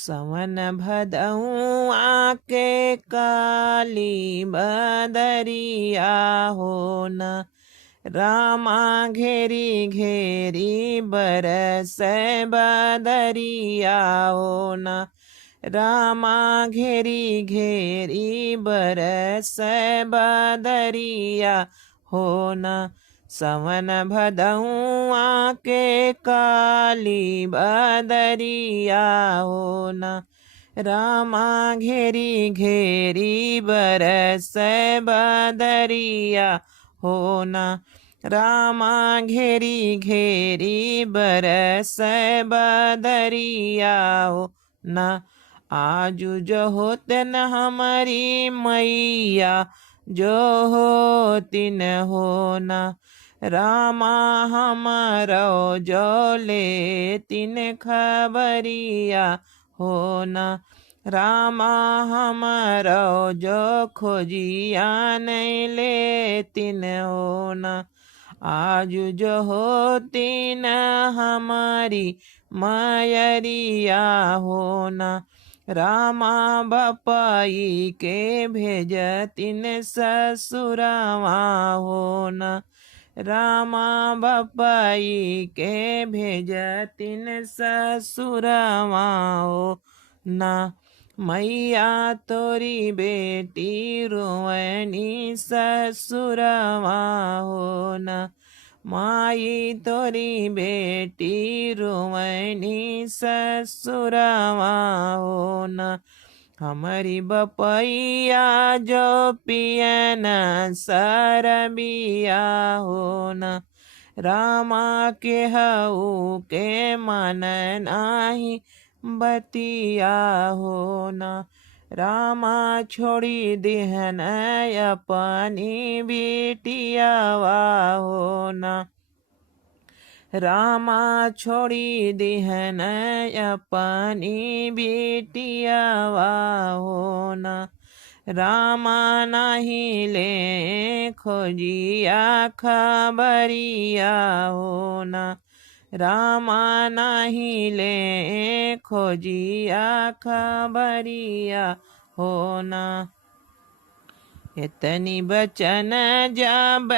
सवन भदऊ आके काली बदरिया हो न रामा घेरी घेरी बरस बदरिया हो न रामा घेरी घेरी बरस बदरिया हो न सवन भदऊ आके काली बदरिया हो न रामा घेरी घेरी बरस बदरिया हो न रामा घेरी घेरी बरस बदरिया हो न आजू जो होते न हमारी मैया जो होती न हो न रामा हमारो जो लेतिन खबरिया हो न रामा हमारो जो खोजिया नहीं लेतिन हो न आज जो होती न हमारी मायरिया हो न रामा बपाई के भेजतिन ससुरवा हो न रामा बपाई के भेजतिन ससुरवा हो न मैया तोरी बेटी रोवनी ससुरवा हो न माई तोरी बेटी रोवनी ससुरवा हो न हमारी बपैया जो पियन सरबिया हो न रामा के हऊ के मन नाही बतिया हो न रामा छोड़ी दिहन अपनी बिटियावा हो न रामा छोड़ी दिहन अपनी बिटियावा हो न रामा नहीं ले खोजिया खबरिया हो न रामा नहीं ले खोजिया खबरिया हो न इतनी बचन जब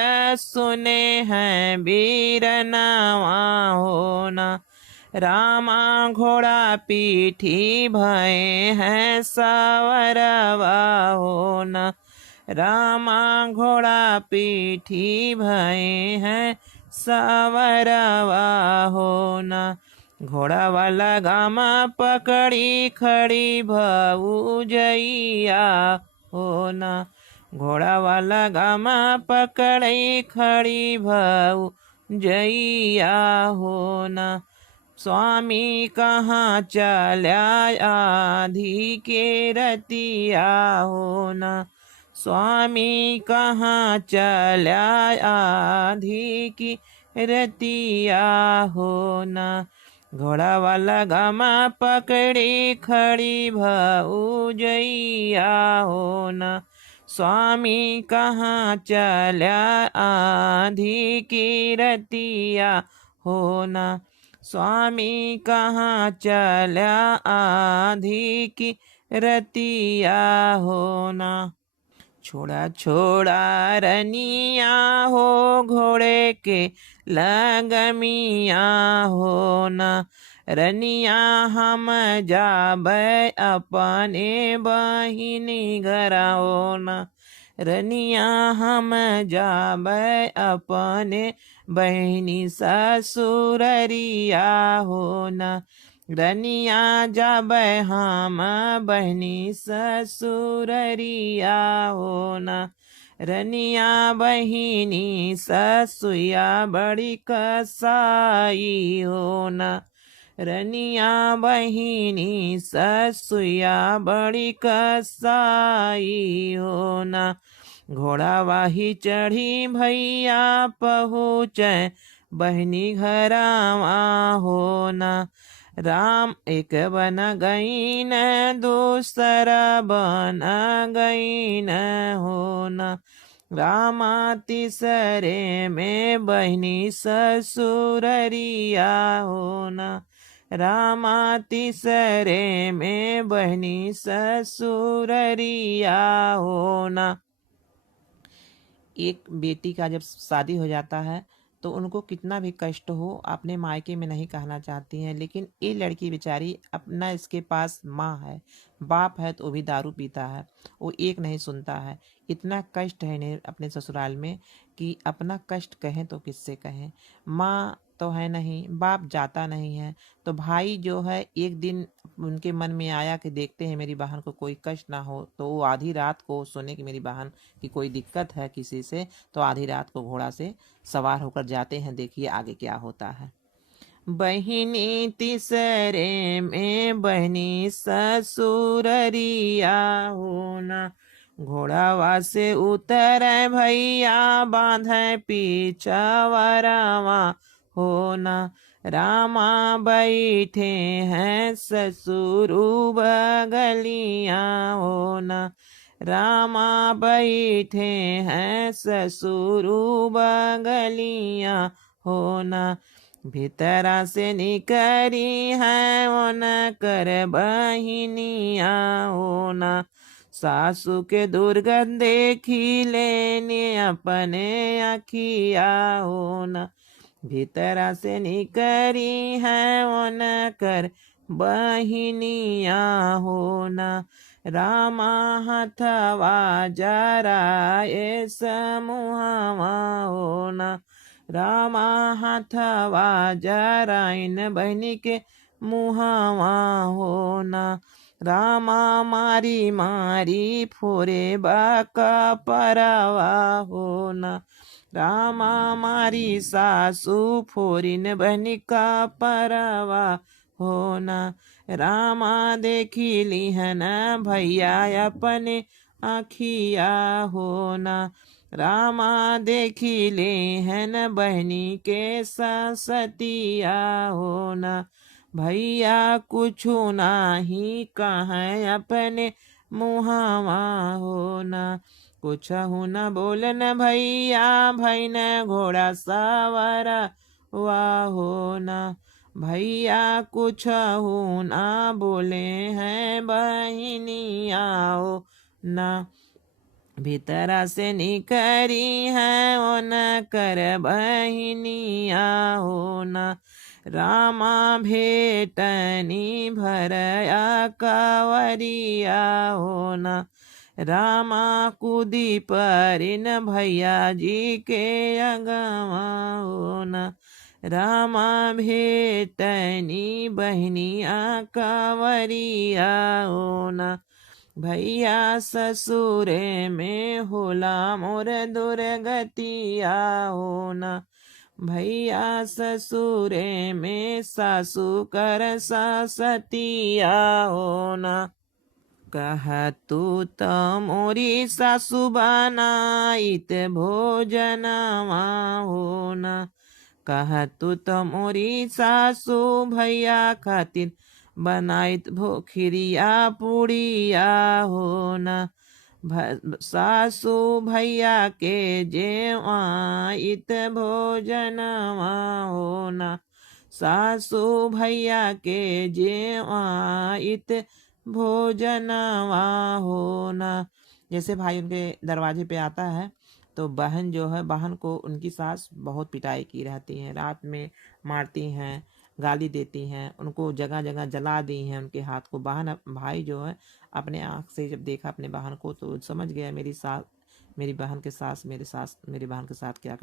सुने हैं वीरनवा हो न रामा घोड़ा पीठी भये हैं सवरवा हो न रामा घोड़ा पीठी भये हैं सवरवा हो न घोड़ा वाला गामा पकड़ी खड़ी भऊ जइया हो न घोड़ा वाला गामा पकड़ी खड़ी भऊ जइया हो न स्वामी कहाँ चल्या आधी के रतिया हो न स्वामी कहाँ चल्या आधी की रतिया हो न घोड़ा वाला गामा पकड़ी खड़ी भऊ जइया हो न स्वामी कहाँ चल्या आधी की रतिया हो न स्वामी कहाँ चल्या आधी की रतिया हो न छोड़ा छोड़ा रनिया हो घोड़े के लगमिया हो न रनिया हम जाबै अपने बहिनी घरा हो न रनिया हम जाबै अपने बहिनी ससुररिया हो न रनिया जाबै हम बहनी ससुररिया हो न रनिया बहिनी ससुया बड़ी कसाई हो न रनिया बहिनी ससुया बड़ी कसाई हो न घोड़ा वाही चढ़ी भैया पहुँचे बहनी घरावा हो न राम एक बन गई न दूसरा बन गई न हो न रामा तीसरे में बहनी ससुररिया हो न रामा तीसरे में बहनी ससुररिया होना। एक बेटी का जब शादी हो जाता है तो उनको कितना भी कष्ट हो अपने मायके में नहीं कहना चाहती हैं, लेकिन ये लड़की बेचारी अपना, इसके पास माँ है, बाप है तो वो भी दारू पीता है, वो एक नहीं सुनता है। इतना कष्ट है इन्हें अपने ससुराल में कि अपना कष्ट कहें तो किससे कहें। माँ तो है नहीं, बाप जाता नहीं है, तो भाई जो है एक दिन उनके मन में आया कि देखते हैं मेरी बहन को कोई कष्ट ना हो, तो वो आधी रात को सुने कि मेरी बहन की कोई दिक्कत है किसी से, तो आधी रात को घोड़ा से सवार होकर जाते हैं। देखिए आगे क्या होता है। बहिनी तीसरे में बहनी ससुररिया होना। घोड़ावा से उतरे भैया बांधे पीछवरवा होना। रामा बैठे हैं ससुर बगलिया होना। रामा बैठे हैं ससुर बगलिया होना। भीतरा से निकरी है ओन कर बहिनिया होना। सासू के दुर्गंध देखी लेने अपने अखिया होना। भीतरा से निकरी है ओन कर बहिनिया होना। रामा हथवा जराए समूहवा होना। रामा हथवा जराइन बहनी के मुहावा होना। रामा मारी मारी फोरे बाका परवा होना। रामा मारी सासू फोरिन बहनी का परवा होना। रामा देखी लिहन भैया अपने आखिया होना। रामा देखी लेहन बहनी के सतिया होना। भैया कुछु नाही कहें अपने मुहावा होना। कुछ न बोलन भैया भैन घोड़ा सवारा वाह होना। भैया कुछ ना बोले हैं बहिनिया हो ना। भीतरा से निकरी है ओन कर बहिनिया होना। रामा भेटनी भरया कावरिया होना। रामा कूदी परिन भैया जी के अगवा होना। रामा भेटनी बहनिया कावरिया होना। भैया ससुरे में होला मोर दुर्गतिया होना। भैया ससुरे में सासू कर सतिया होना। कह तू तो मोरी सासू बनाइत भोजनवा होना। कह तू तो मोरी सासू भैया खातिर बनाइत भोखिरिया पुड़िया होना। सासू भैया के जेवाइत भोजनवा होना। सासू भैया के जेवाइत भोजनवा होना। जैसे भाई उनके दरवाजे पे आता है तो बहन जो है, बहन को उनकी सास बहुत पिटाई की रहती हैं, रात में मारती हैं, गाली देती हैं, उनको जगह जगह जला दी हैं उनके हाथ को। बहन भाई जो है अपने आँख से जब देखा अपने बहन को तो समझ गया मेरी सास, मेरी बहन के सास मेरी बहन के साथ क्या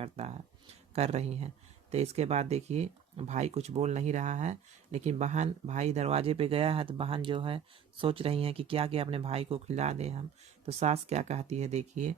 कर रही हैं। तो इसके बाद देखिए भाई कुछ बोल नहीं रहा है, लेकिन बहन, भाई दरवाजे पे गया है तो बहन जो है सोच रही हैं कि क्या क्या अपने भाई को खिला दें हम। तो सास क्या कहती है देखिए।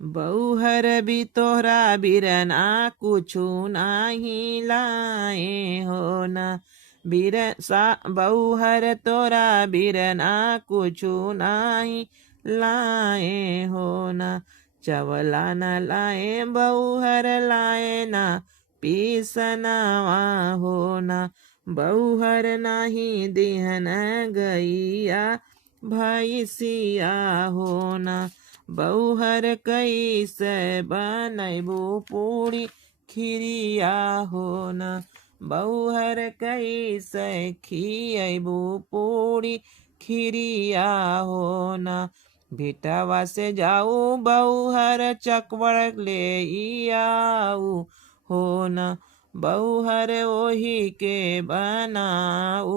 बहुहर भी तोहरा बिरना कुछु नाही लाए हो ना। बहुहर तोरा बिरना कुछु नाही लाए हो ना। चवला न लाए बहुहर लाए ना पीसनवा हो ना। बहुहर नाही दिहन गैया भैसिया हो ना। बहुहर कैसे बनैबू पूरी खिरिया होना। बहुहर कैसे खियबू पूरी खिरिया हो न। भिटवा से जाऊ बहुहर चकवड़ ले आऊ हो न। बहुहर ओही के बनाऊ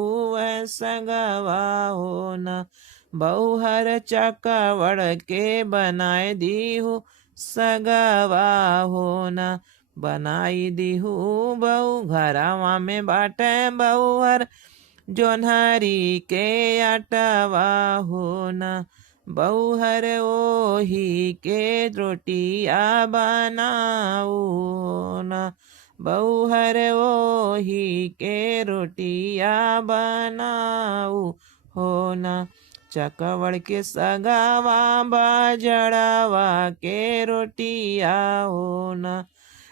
सगवा हो न। बहुहर चकवड़ के बनाए दीहू सगवा हो न। बनाई दीहू बहु घरवा में बाटे बहुहर जोन्हरी के अटवा हो न। बहुहर ओही के रोटिया बनाऊ हो न। बहुहर ओही के रोटिया बनाऊ हो न। चकवड़ के सगावा बाजड़वा के रोटिया हो न।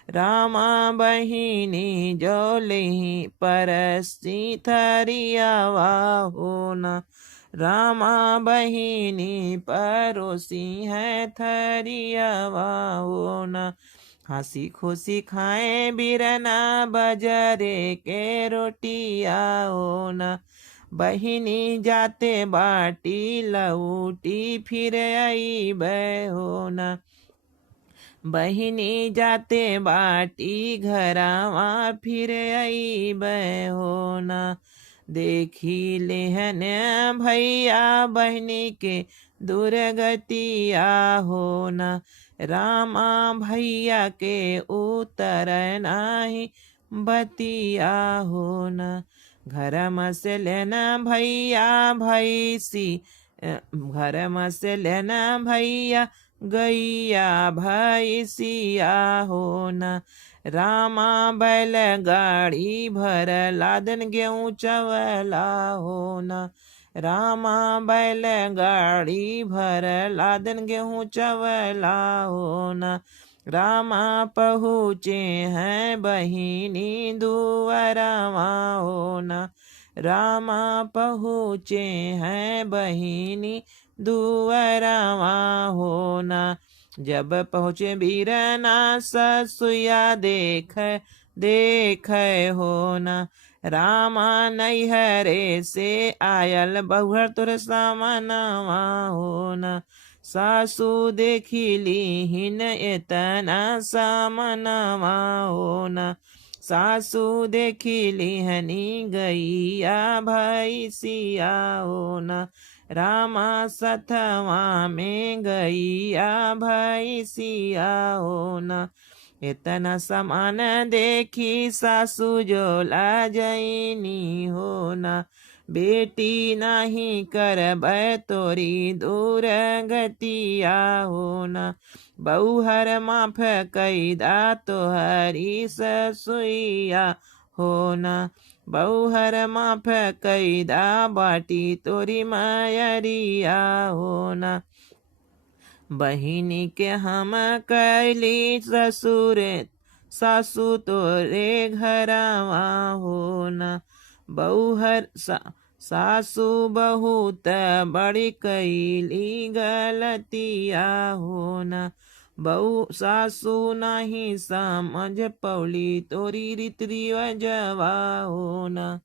रामा बहिनी जो लेही परसी थरियावा हो न। रामा बहिनी परोसी है थरियावा हो न। हंसी खुशी खाए बिरना बजरे के रोटिया हो न। बहिनी जाते बाटी लौटी फिर आई हो न। बहिनी जाते बाटी घरवा फिर आई हो न। देखी लेहन भैया बहनी के दुर्गतिया हो न। रामा भैया के उतर नाही बतिया हो न। घर से लेना भैया भैसी घर से लेना भैया गैया भैसिया हो न। रामा बैलगाड़ी भर लादन गेहूँ चवला हो न। रामा बैलगाड़ी भर लादन गेहूँ चवला हो न। रामा पहुँचे हैं बहिनी दुअरवा हो न। रामा पहुँचे हैं बहिनी दुअरवा हो न। जब पहुँचे बीरना ससुया देख हो न। रामा नैहरे से आयल बहुहर तुर सामनवा हो न। सासू देखी लीहिन एतना सामनवा हो न। सासू देखी लिहनी गैया भैसिया हो न। रामा सथवा में गैया भैसिया हो न। इतना समान देखी सासू जो लाजैनी हो न। बेटी नहीं करब तोरी दूर गतिया हो न। बहुहर माफ कैदा तोहरी ससुइया हो न। बहुहर माफ कैदा बाटी तोरी मयरिया हो न। बहिनी के हम कैली ससुर सासू तोरे घरवा हो न। बहुहर सासू बहुत बड़ी कैली गलतिया हो न। बहु सासू नहीं समझ पौली तोरी रीत रिवाजवा हो न।